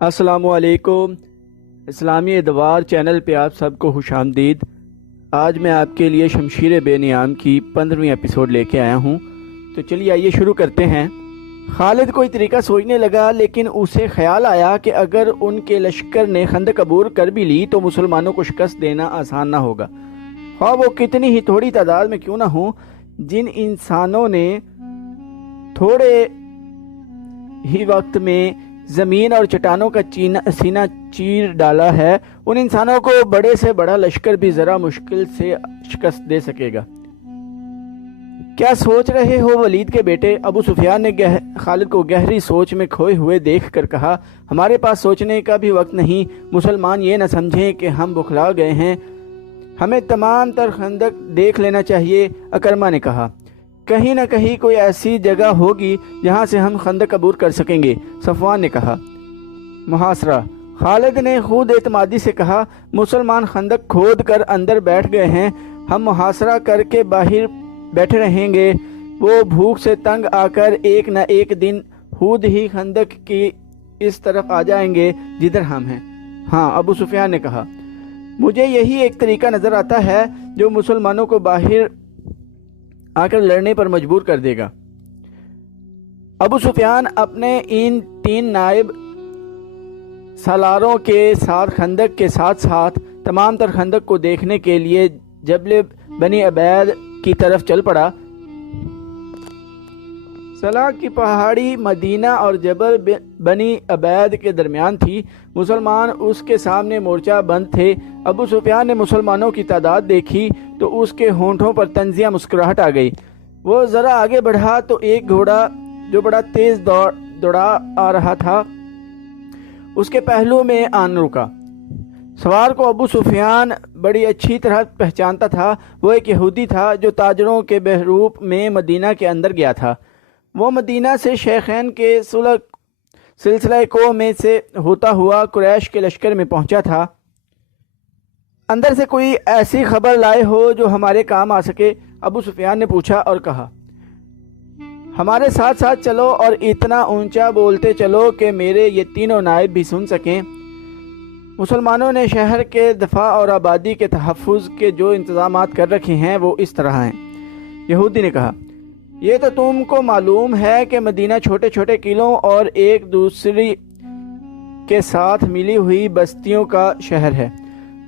السلام علیکم۔ اسلامی ادوار چینل پہ آپ سب کو خوش آمدید۔ آج میں آپ کے لیے شمشیر بے نیام کی 15ویں ایپیسوڈ لے کے آیا ہوں، تو چلیے آئیے شروع کرتے ہیں۔ خالد کوئی طریقہ سوچنے لگا، لیکن اسے خیال آیا کہ اگر ان کے لشکر نے خندق عبور کر بھی لی تو مسلمانوں کو شکست دینا آسان نہ ہوگا، خواہ وہ کتنی ہی تھوڑی تعداد میں کیوں نہ ہوں۔ جن انسانوں نے تھوڑے ہی وقت میں زمین اور چٹانوں کا سینہ چیر ڈالا ہے، ان انسانوں کو بڑے سے بڑا لشکر بھی ذرا مشکل سے شکست دے سکے گا۔ کیا سوچ رہے ہو ولید کے بیٹے؟ ابو سفیان نے خالد کو گہری سوچ میں کھوئے ہوئے دیکھ کر کہا، ہمارے پاس سوچنے کا بھی وقت نہیں۔ مسلمان یہ نہ سمجھیں کہ ہم بخلا گئے ہیں، ہمیں تمام تر خندق دیکھ لینا چاہیے۔ اکرمہ نے کہا، کہیں نہ کہیں کوئی ایسی جگہ ہوگی جہاں سے ہم خندق عبور کر سکیں گے۔ صفوان نے کہا، محاصرہ۔ خالد نے خود اعتمادی سے کہا، مسلمان خندق کھود کر اندر بیٹھ گئے ہیں، ہم محاصرہ کر کے باہر بیٹھے رہیں گے۔ وہ بھوک سے تنگ آ کر ایک نہ ایک دن خود ہی خندق کی اس طرف آ جائیں گے جدھر ہم ہیں۔ ہاں، ابو سفیان نے کہا، مجھے یہی ایک طریقہ نظر آتا ہے جو مسلمانوں کو باہر آ کر لڑنے پر مجبور کر دے گا۔ ابو سفیان اپنے ان 3 نائب سالاروں کے ساتھ خندق کے ساتھ ساتھ تمام تر خندق کو دیکھنے کے لیے جبل بنی عبید کی طرف چل پڑا۔ صلاح کی پہاڑی مدینہ اور جبل بنی عبید کے درمیان تھی۔ مسلمان اس کے سامنے مورچہ بند تھے۔ ابو سفیان نے مسلمانوں کی تعداد دیکھی تو اس کے ہونٹوں پر طنزیہ مسکراہٹ آ گئی۔ وہ ذرا آگے بڑھا تو ایک گھوڑا جو بڑا تیز دوڑا آ رہا تھا اس کے پہلو میں آن رکا۔ سوار کو ابو سفیان بڑی اچھی طرح پہچانتا تھا۔ وہ ایک یہودی تھا جو تاجروں کے بہروپ میں مدینہ کے اندر گیا تھا۔ وہ مدینہ سے شیخین کے سلسلہ کو میں سے ہوتا ہوا قریش کے لشکر میں پہنچا تھا۔ اندر سے کوئی ایسی خبر لائے ہو جو ہمارے کام آ سکے؟ ابو سفیان نے پوچھا اور کہا، ہمارے ساتھ ساتھ چلو اور اتنا اونچا بولتے چلو کہ میرے یہ تینوں نائب بھی سن سکیں۔ مسلمانوں نے شہر کے دفاع اور آبادی کے تحفظ کے جو انتظامات کر رکھے ہیں وہ اس طرح ہیں۔ یہودی نے کہا، یہ تو تم کو معلوم ہے کہ مدینہ چھوٹے چھوٹے قلعوں اور ایک دوسری کے ساتھ ملی ہوئی بستیوں کا شہر ہے۔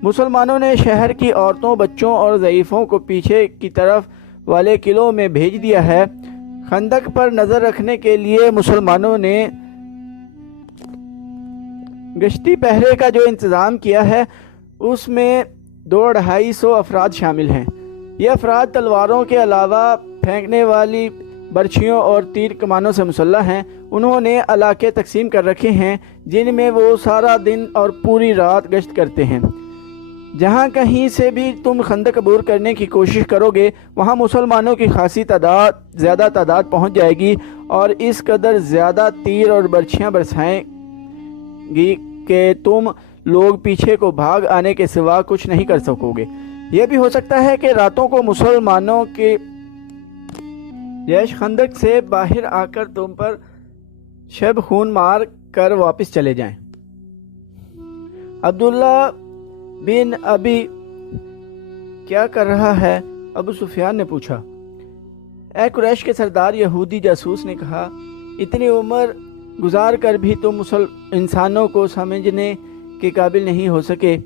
مسلمانوں نے شہر کی عورتوں، بچوں اور ضعیفوں کو پیچھے کی طرف والے قلعوں میں بھیج دیا ہے۔ خندق پر نظر رکھنے کے لیے مسلمانوں نے گشتی پہرے کا جو انتظام کیا ہے اس میں 200-250 افراد شامل ہیں۔ یہ افراد تلواروں کے علاوہ پھینکنے والی برچھیوں اور تیر کمانوں سے مسلح ہیں۔ انہوں نے علاقے تقسیم کر رکھے ہیں جن میں وہ سارا دن اور پوری رات گشت کرتے ہیں۔ جہاں کہیں سے بھی تم خندق عبور کرنے کی کوشش کرو گے وہاں مسلمانوں کی خاصی زیادہ تعداد پہنچ جائے گی اور اس قدر زیادہ تیر اور برچھیاں برسائیں گی کہ تم لوگ پیچھے کو بھاگ آنے کے سوا کچھ نہیں کر سکو گے۔ یہ بھی ہو سکتا ہے کہ راتوں کو مسلمانوں کے جیش خندق سے باہر آ کر تم پر شب خون مار کر واپس چلے جائیں۔ عبداللہ بن ابی کیا کر رہا ہے؟ ابو سفیان نے پوچھا۔ اے قریش کے سردار، یہودی جاسوس نے کہا، اتنی عمر گزار کر بھی تم انسانوں کو سمجھنے کے قابل نہیں ہو سکے۔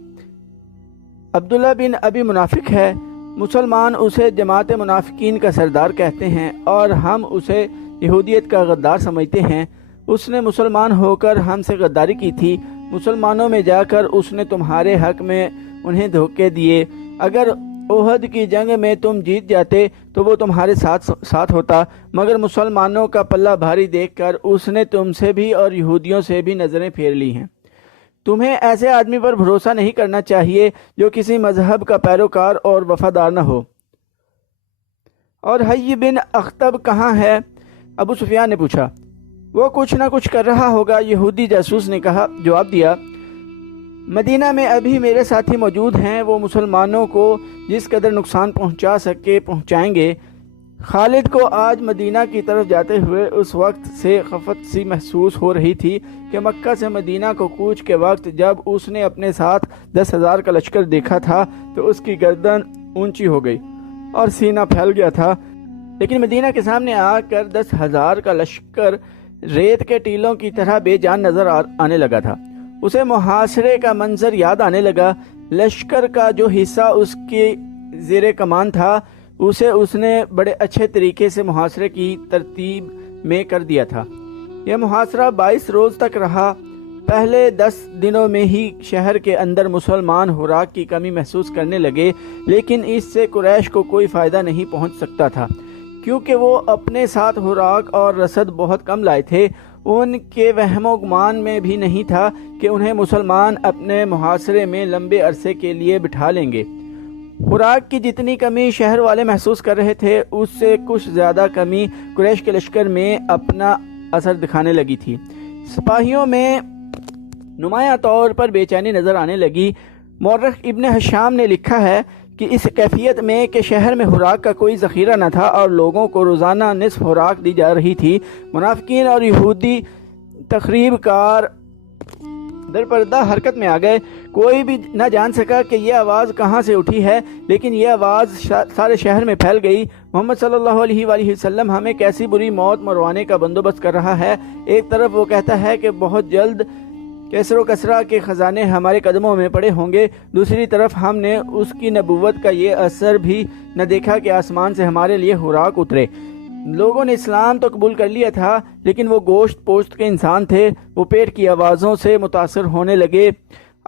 عبداللہ بن ابی منافق ہے، مسلمان اسے جماعت منافقین کا سردار کہتے ہیں اور ہم اسے یہودیت کا غدار سمجھتے ہیں۔ اس نے مسلمان ہو کر ہم سے غداری کی تھی۔ مسلمانوں میں جا کر اس نے تمہارے حق میں انہیں دھوکے دیے۔ اگر احد کی جنگ میں تم جیت جاتے تو وہ تمہارے ساتھ ہوتا، مگر مسلمانوں کا پلہ بھاری دیکھ کر اس نے تم سے بھی اور یہودیوں سے بھی نظریں پھیر لی ہیں۔ تمہیں ایسے آدمی پر بھروسہ نہیں کرنا چاہیے جو کسی مذہب کا پیروکار اور وفادار نہ ہو۔ اور حی بن اخطب کہاں ہے؟ ابو سفیان نے پوچھا۔ وہ کچھ نہ کچھ کر رہا ہوگا، یہودی جاسوس نے جواب دیا۔ مدینہ میں ابھی میرے ساتھی موجود ہیں، وہ مسلمانوں کو جس قدر نقصان پہنچا سکے پہنچائیں گے۔ خالد کو آج مدینہ کی طرف جاتے ہوئے اس وقت سے خفت سی محسوس ہو رہی تھی کہ مکہ سے مدینہ کو کوچ کے وقت جب اس نے اپنے ساتھ 10,000 کا لشکر دیکھا تھا تو اس کی گردن اونچی ہو گئی اور سینہ پھیل گیا تھا، لیکن مدینہ کے سامنے آ کر 10,000 کا لشکر ریت کے ٹیلوں کی طرح بے جان نظر آنے لگا تھا۔ اسے محاصرے کا منظر یاد آنے لگا۔ لشکر کا جو حصہ اس کے زیر کمان تھا اسے اس نے بڑے اچھے طریقے سے محاصرے کی ترتیب میں کر دیا تھا۔ یہ محاصرہ 22 روز تک رہا۔ پہلے 10 دنوں میں ہی شہر کے اندر مسلمان خوراک کی کمی محسوس کرنے لگے، لیکن اس سے قریش کو کوئی فائدہ نہیں پہنچ سکتا تھا، کیونکہ وہ اپنے ساتھ خوراک اور رسد بہت کم لائے تھے۔ ان کے وہم و گمان میں بھی نہیں تھا کہ انہیں مسلمان اپنے محاصرے میں لمبے عرصے کے لیے بٹھا لیں گے۔ خوراک کی جتنی کمی شہر والے محسوس کر رہے تھے، اس سے کچھ زیادہ کمی قریش کے لشکر میں اپنا اثر دکھانے لگی تھی۔ سپاہیوں میں نمایاں طور پر بے چینی نظر آنے لگی۔ مورخ ابن ہشام نے لکھا ہے کہ اس کیفیت میں کہ شہر میں خوراک کا کوئی ذخیرہ نہ تھا اور لوگوں کو روزانہ نصف خوراک دی جا رہی تھی، منافقین اور یہودی تخریب کار درپردہ حرکت میں آ گئے۔ کوئی بھی نہ جان سکا کہ یہ آواز کہاں سے اٹھی ہے، لیکن یہ آواز سارے شہر میں پھیل گئی۔ محمد صلی اللہ علیہ وآلہ وسلم ہمیں کیسی بری موت مروانے کا بندوبست کر رہا ہے۔ ایک طرف وہ کہتا ہے کہ بہت جلد کیسر و کسرا کے خزانے ہمارے قدموں میں پڑے ہوں گے، دوسری طرف ہم نے اس کی نبوت کا یہ اثر بھی نہ دیکھا کہ آسمان سے ہمارے لیے خوراک اترے۔ لوگوں نے اسلام تو قبول کر لیا تھا، لیکن وہ گوشت پوشت کے انسان تھے۔ وہ پیٹ کی آوازوں سے متاثر ہونے لگے۔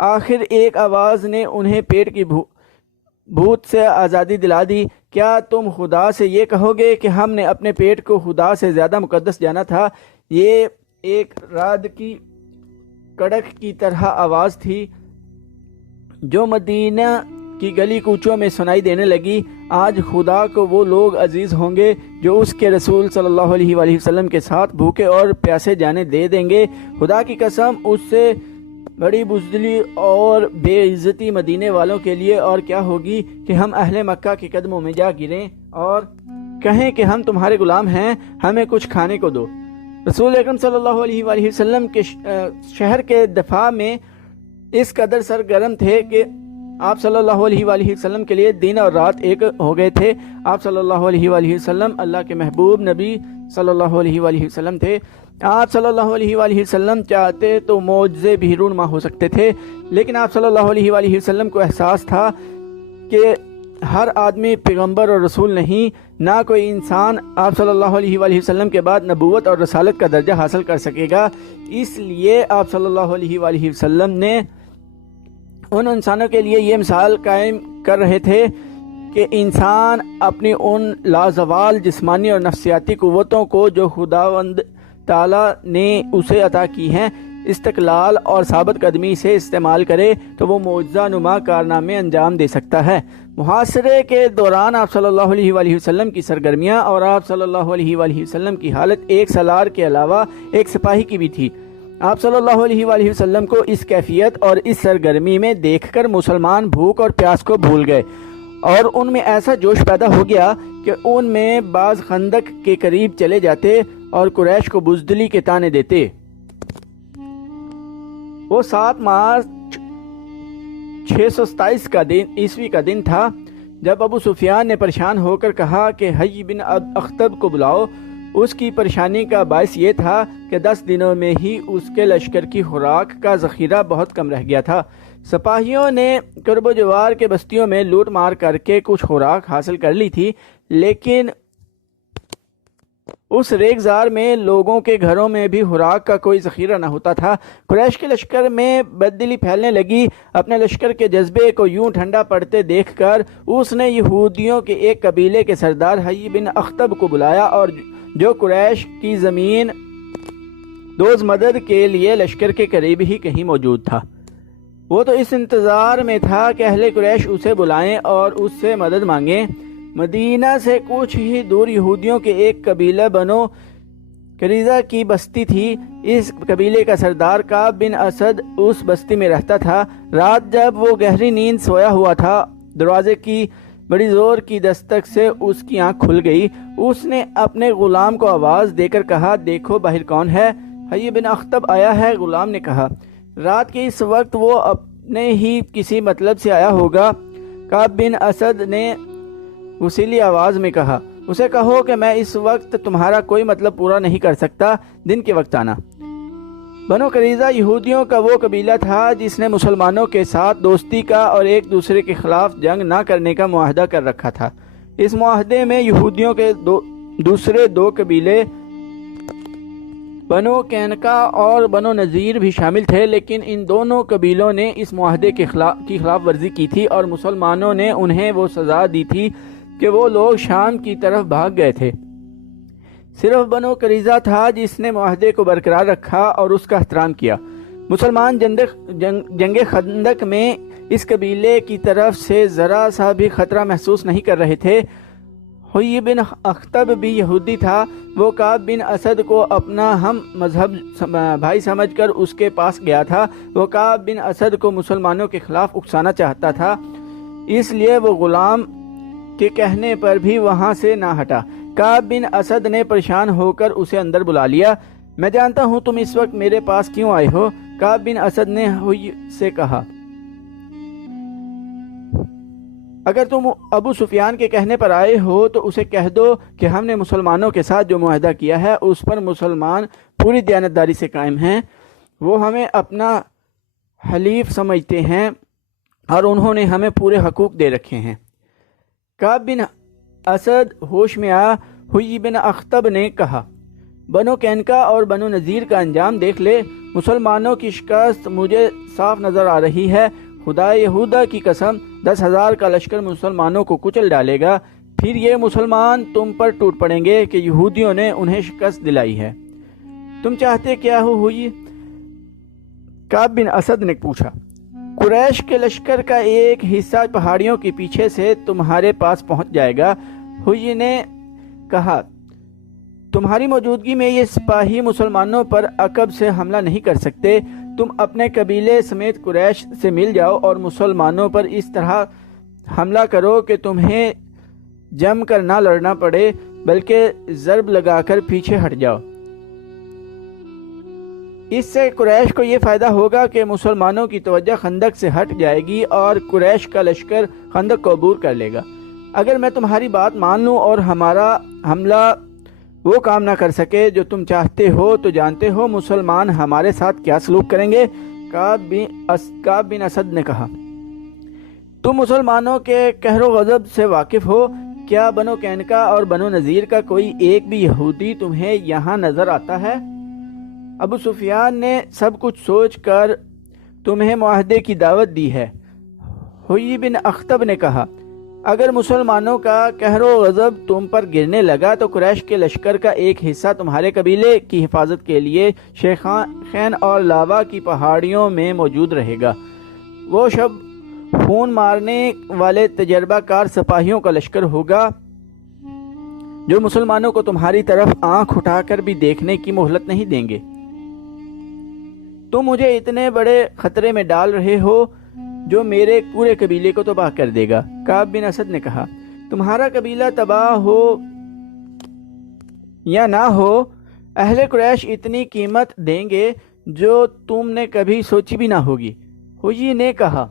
آخر ایک آواز نے انہیں پیٹ کی بھوت سے آزادی دلا دی۔ کیا تم خدا سے یہ کہو گے کہ ہم نے اپنے پیٹ کو خدا سے زیادہ مقدس جانا تھا؟ یہ ایک رعد کی کڑک کی طرح آواز تھی جو مدینہ کی گلی کوچوں میں سنائی دینے لگی۔ آج خدا کو وہ لوگ عزیز ہوں گے جو اس کے رسول صلی اللہ علیہ وآلہ وسلم کے ساتھ بھوکے اور پیاسے جانے دے دیں گے۔ خدا کی قسم، اس سے بڑی بزدلی اور بے عزتی مدینے والوں کے لیے اور کیا ہوگی کہ ہم اہل مکہ کے قدموں میں جا گریں اور کہیں کہ ہم تمہارے غلام ہیں، ہمیں کچھ کھانے کو دو۔ رسول اکرم صلی اللہ علیہ وآلہ وسلم کے شہر کے دفاع میں اس قدر سرگرم تھے کہ آپ صلی اللہ علیہ وآلہ وسلم کے لیے دن اور رات ایک ہو گئے تھے۔ آپ صلی اللہ علیہ وآلہ وسلم اللہ کے محبوب نبی صلی اللہ علیہ وآلہ وسلم تھے۔ آپ صلی اللہ علیہ وآلہ وسلم چاہتے تو معجزے بھی رونما ہو سکتے تھے، لیکن آپ صلی اللہ علیہ وآلہ وسلم کو احساس تھا کہ ہر آدمی پیغمبر اور رسول نہیں، نہ کوئی انسان آپ صلی اللہ علیہ وآلہ وسلم کے بعد نبوت اور رسالت کا درجہ حاصل کر سکے گا۔ اس لیے آپ صلی اللہ علیہ وآلہ وسلم نے ان انسانوں کے لیے یہ مثال قائم کر رہے تھے کہ انسان اپنی ان لازوال جسمانی اور نفسیاتی قوتوں کو جو خداوند تعالیٰ نے اسے عطا کی ہیں استقلال اور ثابت قدمی سے استعمال کرے تو وہ معجزہ نما کارنامے انجام دے سکتا ہے۔ محاصرے کے دوران آپ صلی اللہ علیہ وآلہ وسلم کی سرگرمیاں اور آپ صلی اللہ علیہ وآلہ وسلم کی حالت ایک سالار کے علاوہ ایک سپاہی کی بھی تھی۔ آپ صلی اللہ علیہ وآلہ وسلم کو اس کیفیت اور اس سرگرمی میں دیکھ کر مسلمان بھوک اور پیاس کو بھول گئے اور ان میں ایسا جوش پیدا ہو گیا کہ ان میں بعض خندق کے قریب چلے جاتے اور قریش کو بزدلی کے طعنے دیتے۔ وہ 7 مارچ 627 کا دن عیسوی کا دن تھا جب ابو سفیان نے پریشان ہو کر کہا کہ حی بن اخطب کو بلاؤ۔ اس کی پریشانی کا باعث یہ تھا کہ 10 دنوں میں ہی اس کے لشکر کی خوراک کا ذخیرہ بہت کم رہ گیا تھا۔ سپاہیوں نے قرب و جوار کے بستیوں میں لوٹ مار کر کے کچھ خوراک حاصل کر لی تھی، لیکن اس ریگزار میں لوگوں کے گھروں میں بھی خوراک کا کوئی ذخیرہ نہ ہوتا تھا۔ قریش کے لشکر میں بددلی پھیلنے لگی۔ اپنے لشکر کے جذبے کو یوں ٹھنڈا پڑتے دیکھ کر اس نے یہودیوں کے ایک قبیلے کے سردار حی بن اخطب کو بلایا اور جو قریش کی زمین دوز مدد کے لیے لشکر کے قریب ہی کہیں موجود تھا۔ وہ تو اس انتظار میں تھا کہ اہل قریش اسے بلائیں اور اس سے مدد مانگیں۔ مدینہ سے کچھ ہی دور یہودیوں کے ایک قبیلہ بنو قریظہ کی بستی تھی۔ اس قبیلے کا سردار کعب بن اسد اس بستی میں رہتا تھا۔ رات جب وہ گہری نیند سویا ہوا تھا، دروازے کی بڑی زور کی دستک سے اس کی آنکھ کھل گئی۔ اس نے اپنے غلام کو آواز دے کر کہا، دیکھو باہر کون ہے؟ حیی بن اخطب آیا ہے، غلام نے کہا۔ رات کے اس وقت وہ اپنے ہی کسی مطلب سے آیا ہوگا۔ کعب بن اسد نے وسیلی آواز میں کہا، اسے کہو کہ میں اس وقت تمہارا کوئی مطلب پورا نہیں کر سکتا، دن کے وقت آنا۔ بنو قریظہ یہودیوں کا وہ قبیلہ تھا جس نے مسلمانوں کے ساتھ دوستی کا اور ایک دوسرے کے خلاف جنگ نہ کرنے کا معاہدہ کر رکھا تھا۔ اس معاہدے میں یہودیوں کے دوسرے دو قبیلے بنو قینقاع اور بنو نذیر بھی شامل تھے، لیکن ان دونوں قبیلوں نے اس معاہدے کی خلاف ورزی کی تھی اور مسلمانوں نے انہیں وہ سزا دی تھی کہ وہ لوگ شام کی طرف بھاگ گئے تھے۔ صرف بنو قریظہ تھا جس نے معاہدے کو برقرار رکھا اور اس کا احترام کیا۔ مسلمان جنگ خندق میں اس قبیلے کی طرف سے ذرا سا بھی خطرہ محسوس نہیں کر رہے تھے۔ حیی بن اخطب بھی یہودی تھا۔ وہ کعب بن اسد کو اپنا ہم مذہب بھائی سمجھ کر اس کے پاس گیا تھا۔ وہ کعب بن اسد کو مسلمانوں کے خلاف اکسانا چاہتا تھا، اس لیے وہ غلام کے کہنے پر بھی وہاں سے نہ ہٹا۔ کعب بن اسد نے پریشان ہو کر اسے اندر بلا لیا۔ میں جانتا ہوں تم اس وقت میرے پاس کیوں آئے ہو، کعب بن اسد نے حیی سے کہا۔ اگر تم ابو سفیان کے کہنے پر آئے ہو تو اسے کہہ دو کہ ہم نے مسلمانوں کے ساتھ جو معاہدہ کیا ہے اس پر مسلمان پوری دیانتداری سے قائم ہیں۔ وہ ہمیں اپنا حلیف سمجھتے ہیں اور انہوں نے ہمیں پورے حقوق دے رکھے ہیں۔ کعب بن اسد ہوش میں آیا۔ حیی بن اخطب نے کہا، بنو قینقاع اور بنو نذیر کا انجام دیکھ لے۔ مسلمانوں کی شکست مجھے صاف نظر آ رہی ہے۔ خدا یہودا کی قسم 10,000 کا لشکر مسلمانوں کو کچل ڈالے گا، پھر یہ مسلمان تم پر ٹوٹ پڑیں گے کہ یہودیوں نے انہیں شکست دلائی ہے۔ تم چاہتے کیا ہو حیی؟ کعب بن اسد نے پوچھا۔ قریش کے لشکر کا ایک حصہ پہاڑیوں کے پیچھے سے تمہارے پاس پہنچ جائے گا۔ حیی نے کہا، تمہاری موجودگی میں یہ سپاہی مسلمانوں پر عقب سے حملہ نہیں کر سکتے۔ تم اپنے قبیلے سمیت قریش سے مل جاؤ اور مسلمانوں پر اس طرح حملہ کرو کہ تمہیں جم کر نہ لڑنا پڑے بلکہ ضرب لگا کر پیچھے ہٹ جاؤ۔ اس سے قریش کو یہ فائدہ ہوگا کہ مسلمانوں کی توجہ خندق سے ہٹ جائے گی اور قریش کا لشکر خندق کو عبور کر لے گا۔ اگر میں تمہاری بات مان لوں اور ہمارا حملہ وہ کام نہ کر سکے جو تم چاہتے ہو تو جانتے ہو مسلمان ہمارے ساتھ کیا سلوک کریں گے؟ کعب بن اسد نے کہا، تم مسلمانوں کے قہر و غضب سے واقف ہو۔ کیا بنو قینقاع اور بنو نذیر کا کوئی ایک بھی یہودی تمہیں یہاں نظر آتا ہے؟ ابو سفیان نے سب کچھ سوچ کر تمہیں معاہدے کی دعوت دی ہے۔ حیی بن اخطب نے کہا، اگر مسلمانوں کا قہر و غضب تم پر گرنے لگا تو قریش کے لشکر کا ایک حصہ تمہارے قبیلے کی حفاظت کے لیے شیخین اور لاوا کی پہاڑیوں میں موجود رہے گا۔ وہ شب خون مارنے والے تجربہ کار سپاہیوں کا لشکر ہوگا جو مسلمانوں کو تمہاری طرف آنکھ اٹھا کر بھی دیکھنے کی مہلت نہیں دیں گے۔ تم مجھے اتنے بڑے خطرے میں ڈال رہے ہو جو میرے پورے قبیلے کو تباہ کر دے گا۔ کعب بن اسد نے کہا، تمہارا قبیلہ تباہ ہو یا نہ ہو، اہل قریش اتنی قیمت دیں گے جو تم نے کبھی سوچی بھی نہ ہوگی۔ حیی نے کہا،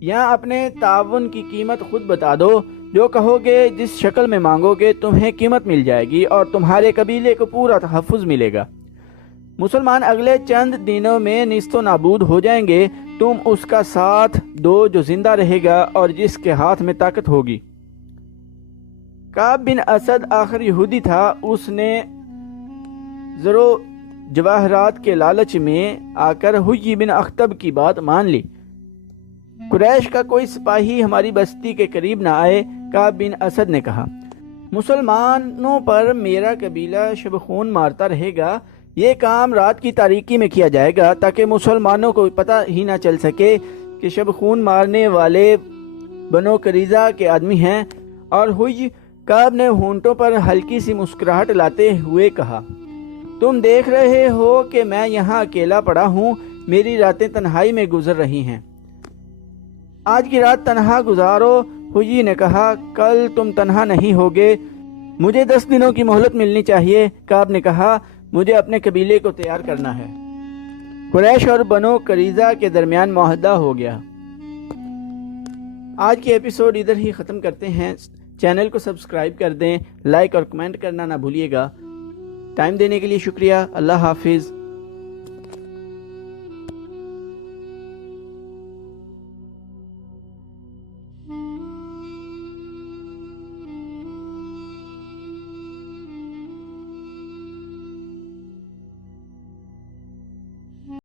یا اپنے تعاون کی قیمت خود بتا دو، جو کہو گے جس شکل میں مانگو گے تمہیں قیمت مل جائے گی اور تمہارے قبیلے کو پورا تحفظ ملے گا۔ مسلمان اگلے چند دنوں میں نیست و نابود ہو جائیں گے، تم اس کا ساتھ دو جو زندہ رہے گا اور جس کے ہاتھ میں طاقت ہوگی۔ کعب بن اسد آخر یہودی تھا، اس نے زر و جواہرات کے لالچ میں آ کر حیی بن اخطب کی بات مان لی۔ قریش کا کوئی سپاہی ہماری بستی کے قریب نہ آئے، کعب بن اسد نے کہا۔ مسلمانوں پر میرا قبیلہ شب خون مارتا رہے گا۔ یہ کام رات کی تاریکی میں کیا جائے گا تاکہ مسلمانوں کو پتہ ہی نہ چل سکے کہ شب خون مارنے والے بنو قریظہ کے آدمی ہیں۔ اور حیی کعب نے ہونٹوں پر ہلکی سی مسکراہٹ لاتے ہوئے کہا، تم دیکھ رہے ہو کہ میں یہاں اکیلا پڑا ہوں، میری راتیں تنہائی میں گزر رہی ہیں۔ آج کی رات تنہا گزارو۔ ہوئی نے کہا کل تم تنہا نہیں ہوگے، مجھے 10 دنوں کی مہلت ملنی چاہیے۔ کعب نے کہا مجھے اپنے قبیلے کو تیار کرنا ہے۔ قریش اور بنو قریظہ کے درمیان معاہدہ ہو گیا۔ آج کی ایپیسوڈ ادھر ہی ختم کرتے ہیں۔ چینل کو سبسکرائب کر دیں، لائک اور کمنٹ کرنا نہ بھولیے گا۔ ٹائم دینے کے لیے شکریہ۔ اللہ حافظ۔